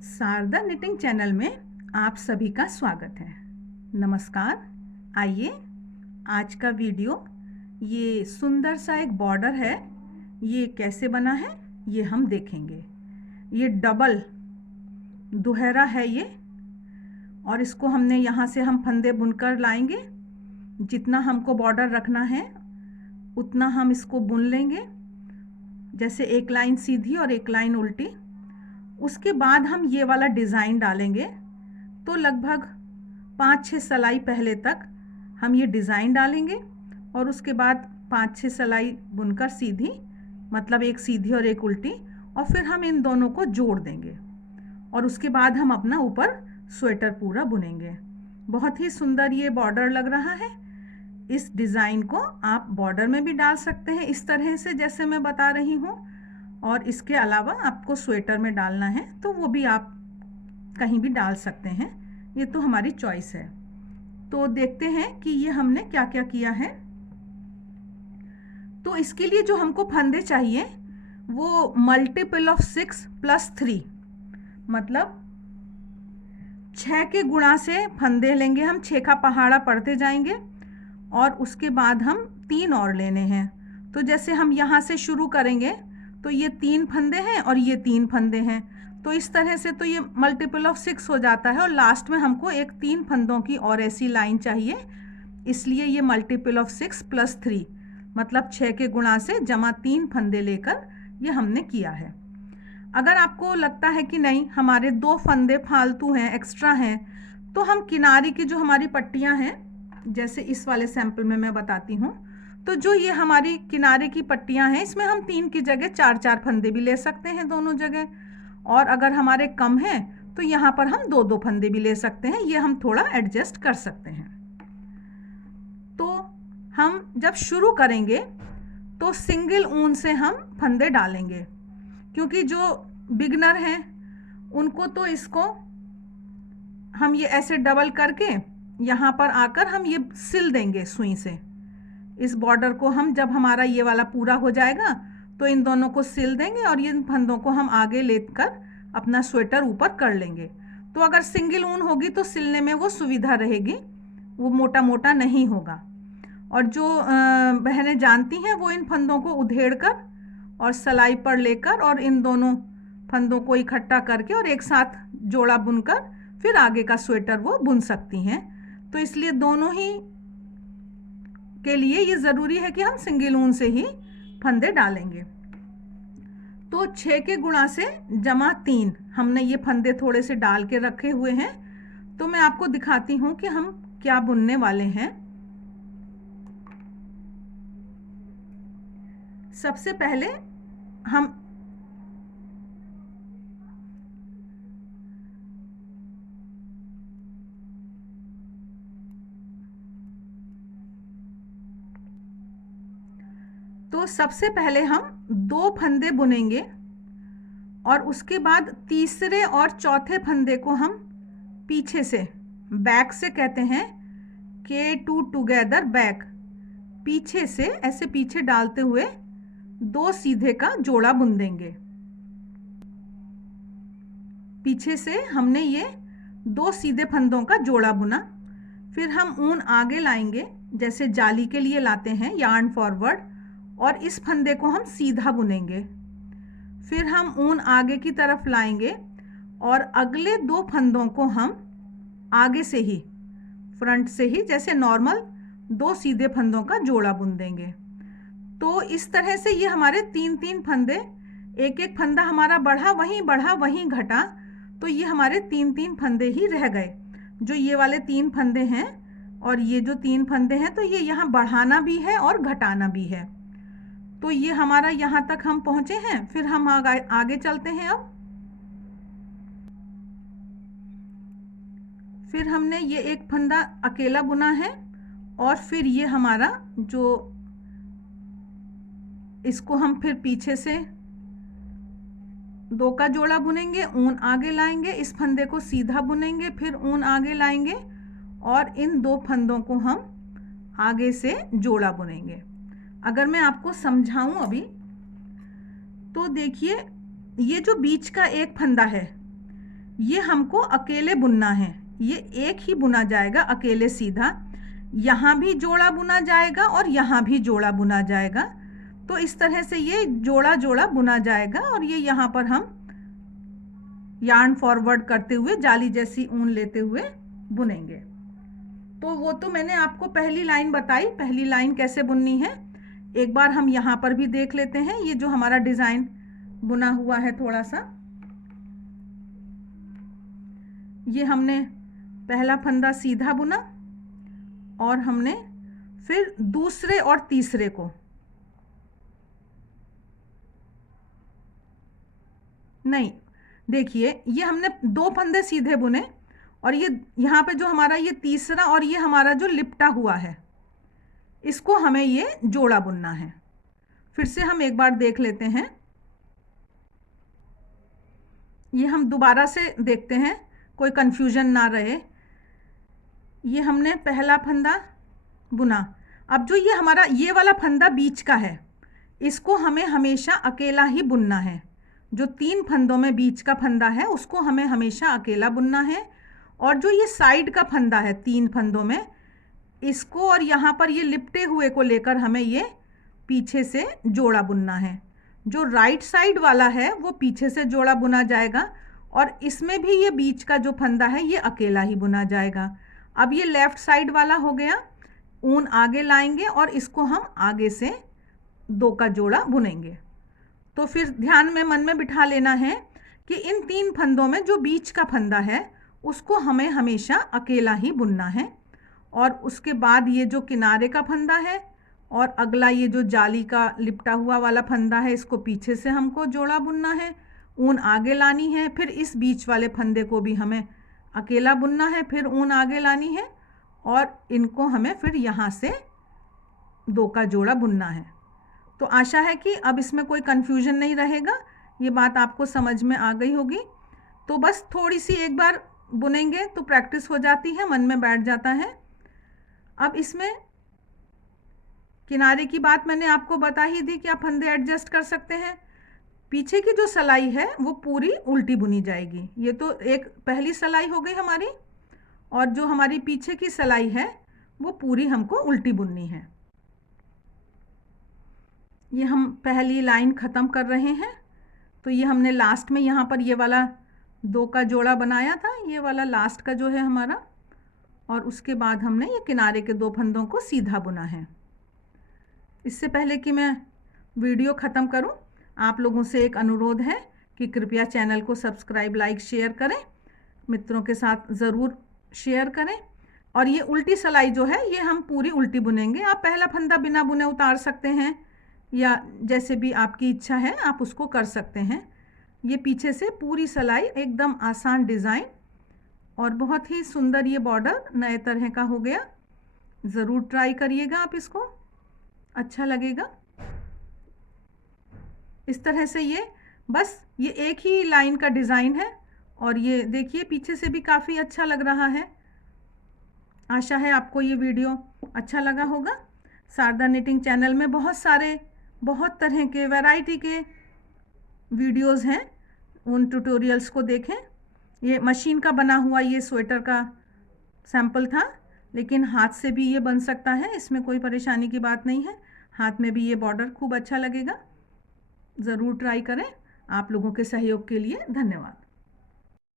Sharda knitting channel में आप सभी का स्वागत है। नमस्कार। आइए आज का वीडियो, ये सुंदर सा एक बॉर्डर है, ये कैसे बना है ये हम देखेंगे। ये डबल दुहरा है ये, और इसको हमने यहाँ से हम फंदे बुनकर लाएंगे। जितना हमको बॉर्डर रखना है उतना हम इसको बुन लेंगे, जैसे एक लाइन सीधी और एक लाइन उल्टी। उसके बाद हम ये वाला डिज़ाइन डालेंगे, तो लगभग 5-6 सिलाई पहले तक हम ये डिज़ाइन डालेंगे और उसके बाद 5-6 सिलाई बुनकर सीधी, मतलब एक सीधी और एक उल्टी, और फिर हम इन दोनों को जोड़ देंगे और उसके बाद हम अपना ऊपर स्वेटर पूरा बुनेंगे। बहुत ही सुंदर ये बॉर्डर लग रहा है। इस डिज़ाइन को आप बॉर्डर में भी डाल सकते हैं इस तरह से जैसे मैं बता रही हूँ, और इसके अलावा आपको स्वेटर में डालना है तो वो भी आप कहीं भी डाल सकते हैं, ये तो हमारी चॉइस है। तो देखते हैं कि ये हमने क्या क्या किया है। तो इसके लिए जो हमको फंदे चाहिए वो मल्टीपल ऑफ 6 + 3, मतलब 6 के गुणा से फंदे लेंगे हम। 6 का पहाड़ा पढ़ते जाएंगे और उसके बाद हम 3 और लेने हैं। तो जैसे हम यहाँ से शुरू करेंगे तो ये 3 फंदे हैं और ये 3 फंदे हैं, तो इस तरह से तो ये मल्टीपल ऑफ 6 हो जाता है। और लास्ट में हमको एक 3 फंदों की और ऐसी लाइन चाहिए, इसलिए ये मल्टीपल ऑफ 6 + 3, मतलब 6 के गुणा से जमा 3 फंदे लेकर ये हमने किया है। अगर आपको लगता है कि नहीं हमारे 2 फंदे फालतू हैं, एक्स्ट्रा हैं, तो हम किनारे की जो हमारी पट्टियां हैं, जैसे इस वाले सैंपल में मैं बताती हूँ, तो जो ये हमारी किनारे की पट्टियां हैं इसमें हम 3 की जगह 4-4 फंदे भी ले सकते हैं दोनों जगह। और अगर हमारे कम हैं तो यहाँ पर हम 2-2 फंदे भी ले सकते हैं, ये हम थोड़ा एडजस्ट कर सकते हैं। तो हम जब शुरू करेंगे तो सिंगल ऊन से हम फंदे डालेंगे, क्योंकि जो बिगनर हैं उनको तो इसको हम ये ऐसे डबल करके यहाँ पर आकर हम ये सिल देंगे सुई से। इस बॉर्डर को हम जब हमारा ये वाला पूरा हो जाएगा तो इन दोनों को सिल देंगे और इन फंदों को हम आगे लेकर अपना स्वेटर ऊपर कर लेंगे। तो अगर सिंगल ऊन होगी तो सिलने में वो सुविधा रहेगी, वो मोटा मोटा नहीं होगा। और जो बहनें जानती हैं वो इन फंदों को उधेड़ कर और सिलाई पर लेकर और इन दोनों फंदों को इकट्ठा करके और एक साथ जोड़ा बुनकर फिर आगे का स्वेटर वो बुन सकती हैं। तो इसलिए दोनों ही के लिए ये ज़रूरी है कि हम सिंगल ऊन से ही फंदे डालेंगे। तो 6 के गुणा से जमा 3 हमने ये फंदे थोड़े से डाल के रखे हुए हैं, तो मैं आपको दिखाती हूँ कि हम क्या बुनने वाले हैं। सबसे पहले हम सबसे पहले हम 2 फंदे बुनेंगे और उसके बाद तीसरे और चौथे फंदे को हम पीछे से, बैक से कहते हैं, K2 टुगेदर बैक, पीछे से ऐसे पीछे डालते हुए 2 सीधे का जोड़ा बुन देंगे। पीछे से हमने ये 2 सीधे फंदों का जोड़ा बुना। फिर हम ऊन आगे लाएंगे, जैसे जाली के लिए लाते हैं, यार्न फॉरवर्ड, और इस फंदे को हम सीधा बुनेंगे। फिर हम ऊन आगे की तरफ लाएंगे और अगले 2 फंदों को हम आगे से ही, फ्रंट से ही, जैसे नॉर्मल 2 सीधे फंदों का जोड़ा बुन देंगे। तो इस तरह से ये हमारे 3-3 फंदे, एक एक फंदा हमारा बढ़ा वहीं घटा, तो ये हमारे 3-3 फंदे ही रह गए। जो ये वाले 3 फंदे हैं और ये जो 3 फंदे हैं, तो ये यहाँ बढ़ाना भी है और घटाना भी है। तो ये हमारा यहाँ तक हम पहुँचे हैं। फिर हम आगे चलते हैं। अब फिर हमने ये एक फंदा अकेला बुना है और फिर ये हमारा जो, इसको हम फिर पीछे से 2 का जोड़ा बुनेंगे, ऊन आगे लाएंगे, इस फंदे को सीधा बुनेंगे, फिर ऊन आगे लाएंगे और इन 2 फंदों को हम आगे से जोड़ा बुनेंगे। अगर मैं आपको समझाऊं अभी, तो देखिए, ये जो बीच का एक फंदा है ये हमको अकेले बुनना है, ये एक ही बुना जाएगा अकेले सीधा। यहाँ भी जोड़ा बुना जाएगा और यहाँ भी जोड़ा बुना जाएगा। तो इस तरह से ये जोड़ा जोड़ा बुना जाएगा और ये यहाँ पर हम यार्न फॉरवर्ड करते हुए जाली जैसी ऊन लेते हुए बुनेंगे। तो वो तो मैंने आपको पहली लाइन बताई, पहली लाइन कैसे बुननी है। एक बार हम यहाँ पर भी देख लेते हैं। ये जो हमारा डिज़ाइन बुना हुआ है थोड़ा सा, ये हमने पहला फंदा सीधा बुना और हमने फिर दूसरे और तीसरे को, नहीं देखिए, ये हमने 2 फंदे सीधे बुने और ये यहाँ पे जो हमारा ये तीसरा और ये हमारा जो लिपटा हुआ है, इसको हमें ये जोड़ा बुनना है। फिर से हम एक बार देख लेते हैं। ये हम दोबारा से देखते हैं, कोई कंफ्यूजन ना रहे। ये हमने पहला फंदा बुना। अब जो ये हमारा ये वाला फंदा बीच का है, इसको हमें हमेशा अकेला ही बुनना है। जो 3 फंदों में बीच का फंदा है उसको हमें हमेशा अकेला बुनना है। और जो ये साइड का फंदा है 3 फंदों में, इसको और यहाँ पर ये लिपटे हुए को लेकर हमें ये पीछे से जोड़ा बुनना है। जो राइट साइड वाला है वो पीछे से जोड़ा बुना जाएगा और इसमें भी ये बीच का जो फंदा है ये अकेला ही बुना जाएगा। अब ये लेफ़्ट साइड वाला हो गया, ऊन आगे लाएंगे और इसको हम आगे से 2 का जोड़ा बुनेंगे। तो फिर ध्यान में मन में बिठा लेना है कि इन 3 फंदों में जो बीच का फंदा है उसको हमें हमेशा अकेला ही बुनना है। और उसके बाद ये जो किनारे का फंदा है और अगला ये जो जाली का लिपटा हुआ वाला फंदा है, इसको पीछे से हमको जोड़ा बुनना है, ऊन आगे लानी है। फिर इस बीच वाले फंदे को भी हमें अकेला बुनना है, फिर ऊन आगे लानी है और इनको हमें फिर यहाँ से 2 का जोड़ा बुनना है। तो आशा है कि अब इसमें कोई कन्फ्यूजन नहीं रहेगा, ये बात आपको समझ में आ गई होगी। तो बस थोड़ी सी एक बार बुनेंगे तो प्रैक्टिस हो जाती है, मन में बैठ जाता है। अब इसमें किनारे की बात मैंने आपको बता ही दी कि आप फंदे एडजस्ट कर सकते हैं। पीछे की जो सिलाई है वो पूरी उल्टी बुनी जाएगी। ये तो एक पहली सिलाई हो गई हमारी, और जो हमारी पीछे की सिलाई है वो पूरी हमको उल्टी बुननी है। ये हम पहली लाइन ख़त्म कर रहे हैं। तो ये हमने लास्ट में यहाँ पर ये वाला 2 का जोड़ा बनाया था, ये वाला लास्ट का जो है हमारा, और उसके बाद हमने ये किनारे के 2 फंदों को सीधा बुना है। इससे पहले कि मैं वीडियो ख़त्म करूं, आप लोगों से एक अनुरोध है कि कृपया चैनल को सब्सक्राइब, लाइक, शेयर करें, मित्रों के साथ ज़रूर शेयर करें। और ये उल्टी सिलाई जो है ये हम पूरी उल्टी बुनेंगे। आप पहला फंदा बिना बुने उतार सकते हैं या जैसे भी आपकी इच्छा है आप उसको कर सकते हैं। ये पीछे से पूरी सिलाई, एकदम आसान डिज़ाइन और बहुत ही सुंदर ये बॉर्डर नए तरह का हो गया। ज़रूर ट्राई करिएगा आप इसको, अच्छा लगेगा। इस तरह से ये बस ये एक ही लाइन का डिज़ाइन है और ये देखिए पीछे से भी काफ़ी अच्छा लग रहा है। आशा है आपको ये वीडियो अच्छा लगा होगा। शारदा निटिंग चैनल में बहुत तरह के वैरायटी के वीडियोस हैं, उन ट्यूटोरियल्स को देखें। ये मशीन का बना हुआ ये स्वेटर का सैंपल था, लेकिन हाथ से भी ये बन सकता है, इसमें कोई परेशानी की बात नहीं है। हाथ में भी ये बॉर्डर खूब अच्छा लगेगा। ज़रूर ट्राई करें। आप लोगों के सहयोग के लिए धन्यवाद।